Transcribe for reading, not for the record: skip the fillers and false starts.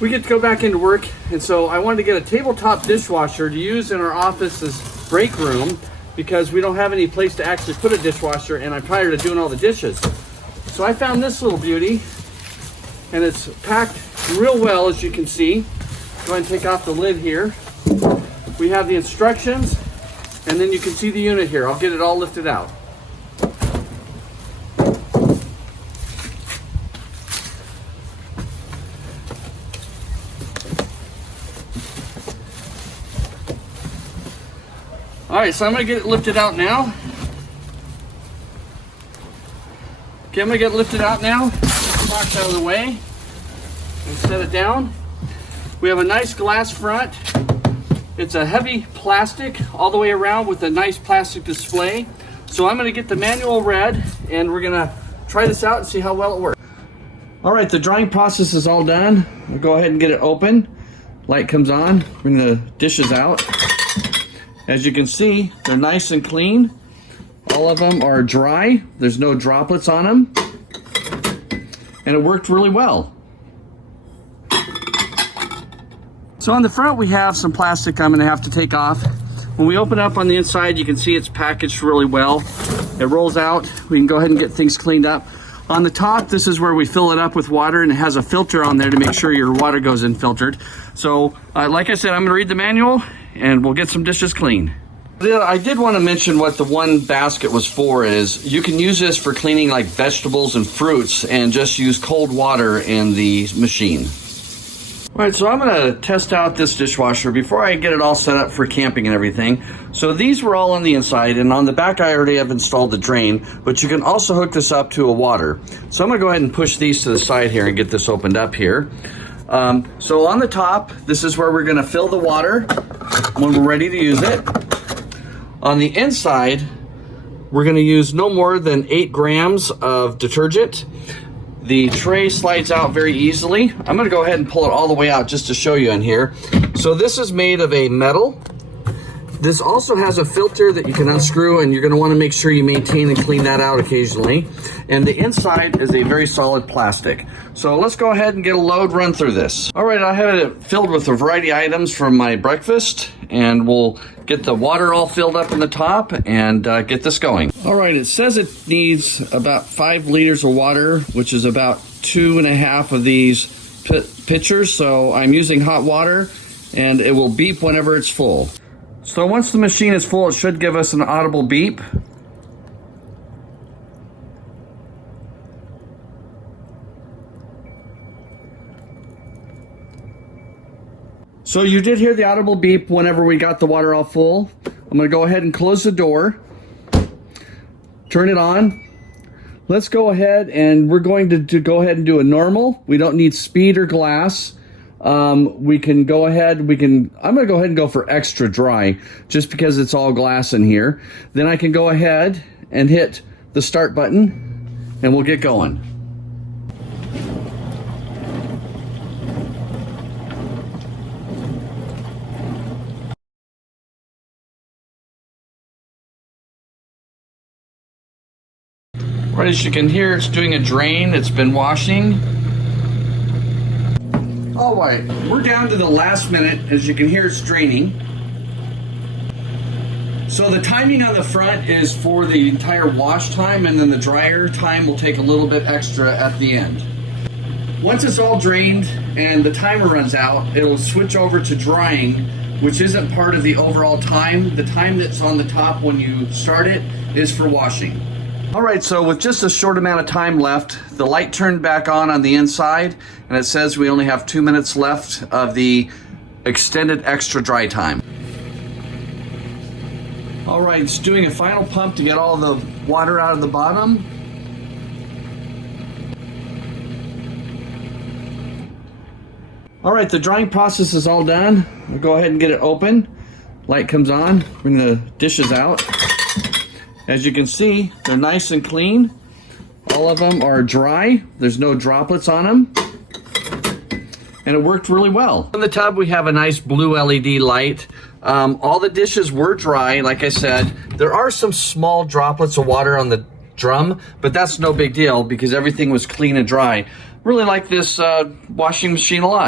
We get to go back into work, and so I wanted to get a tabletop dishwasher to use in our office as break room because we don't have any place to actually put a dishwasher, and I'm tired of doing all the dishes. So I found this little beauty, and it's packed real well, as you can see. Go ahead and take off the lid here. We have the instructions, and then you can see the unit here. I'll get it all lifted out. All right, so I'm gonna get it lifted out now. Okay, I'm gonna get it lifted out now. Get the box out of the way and set it down. We have a nice glass front. It's a heavy plastic all the way around with a nice plastic display. So I'm gonna get the manual read and we're gonna try this out and see how well it works. All right, the drying process is all done. I'll go ahead and get it open. Light comes on, bring the dishes out. As you can see, they're nice and clean. All of them are dry. There's no droplets on them. And it worked really well. So on the front, we have some plastic I'm gonna have to take off. When we open up on the inside, you can see it's packaged really well. It rolls out. We can go ahead and get things cleaned up. On the top, this is where we fill it up with water, and it has a filter on there to make sure your water goes in filtered. So like I said, I'm gonna read the manual and we'll get some dishes clean. I did want to mention what the one basket was for. Is you can use this for cleaning like vegetables and fruits and just use cold water in the machine. All right, so I'm gonna test out this dishwasher before I get it all set up for camping and everything. So these were all on the inside, and on the back I already have installed the drain, but you can also hook this up to a water. So I'm gonna go ahead and push these to the side here and get this opened up here. So on the top, this is where we're gonna fill the water when we're ready to use it. On the inside, we're gonna use no more than 8 grams of detergent. The tray slides out very easily. I'm gonna go ahead and pull it all the way out just to show you in here. So this is made of a metal. This also has a filter that you can unscrew, and you're gonna wanna make sure you maintain and clean that out occasionally. And the inside is a very solid plastic. So let's go ahead and get a load run through this. All right, I have it filled with a variety of items from my breakfast, and we'll get the water all filled up in the top and get this going. All right, it says it needs about 5 liters of water, which is about 2.5 of these pitchers. So I'm using hot water, and it will beep whenever it's full. So once the machine is full, it should give us an audible beep. So you did hear the audible beep whenever we got the water all full. I'm gonna go ahead and close the door, turn it on. Let's go ahead, and we're going to go ahead and do a normal. We don't need speed or glass. We can go ahead, I'm gonna go ahead and go for extra dry just because it's all glass in here. Then I can go ahead and hit the start button and we'll get going. Right, as you can hear, it's doing a drain. It's been washing. All right, we're down to the last minute. As you can hear, it's draining. So the timing on the front is for the entire wash time, and then the dryer time will take a little bit extra at the end. Once it's all drained and the timer runs out, it will switch over to drying, which isn't part of the overall time. The time that's on the top when you start it is for washing. All right, so with just a short amount of time left, the light turned back on the inside, and it says we only have 2 minutes left of the extended extra dry time. All right, it's doing a final pump to get all the water out of the bottom. All right, the drying process is all done. We'll go ahead and get it open. Light comes on, bring the dishes out. As you can see, they're nice and clean. All of them are dry. There's no droplets on them. And it worked really well. In the tub, we have a nice blue LED light. All the dishes were dry, like I said. There are some small droplets of water on the drum, but that's no big deal because everything was clean and dry. Really like this washing machine a lot.